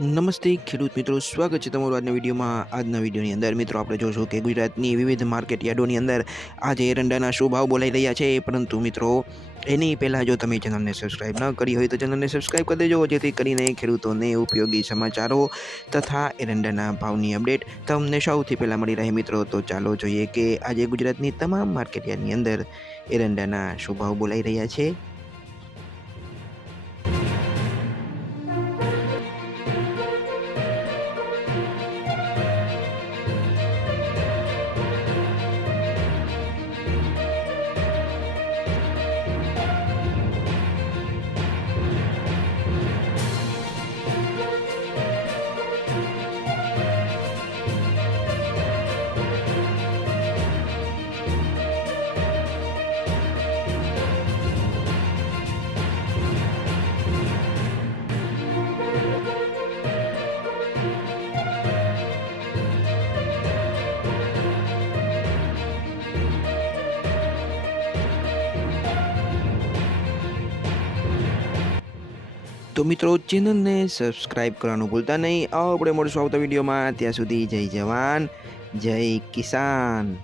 નમસ્તે ખેડૂત મિત્રો, સ્વાગત છે તમારું આજના વિડીયોમાં. આજના વિડીયોની અંદર મિત્રો આપણે જોશું કે ગુજરાતની વિવિધ માર્કેટ યાર્ડોની અંદર આજે એરંડાના શું ભાવ બોલાઈ રહ્યા છે. પરંતુ મિત્રો એની પહેલાં જો તમે ચેનલને સબસ્ક્રાઈબ ન કરી હોય તો ચેનલને સબસ્ક્રાઈબ કરી દેજો, જેથી કરીને ખેડૂતોને ઉપયોગી સમાચારો તથા એરંડાના ભાવની અપડેટ તમને સૌથી પહેલાં મળી રહે. મિત્રો તો ચાલો જોઈએ કે આજે ગુજરાતની તમામ માર્કેટ યાર્ડની અંદર એરંડાના શું ભાવ બોલાઈ રહ્યા છે. તો મિત્રો ચેનલને સબસ્ક્રાઈબ કરવાનું ભૂલતા નહીં. આપણે મળશું આવતા વિડીયોમાં. ત્યાં સુધી જય જવાન જય કિસાન.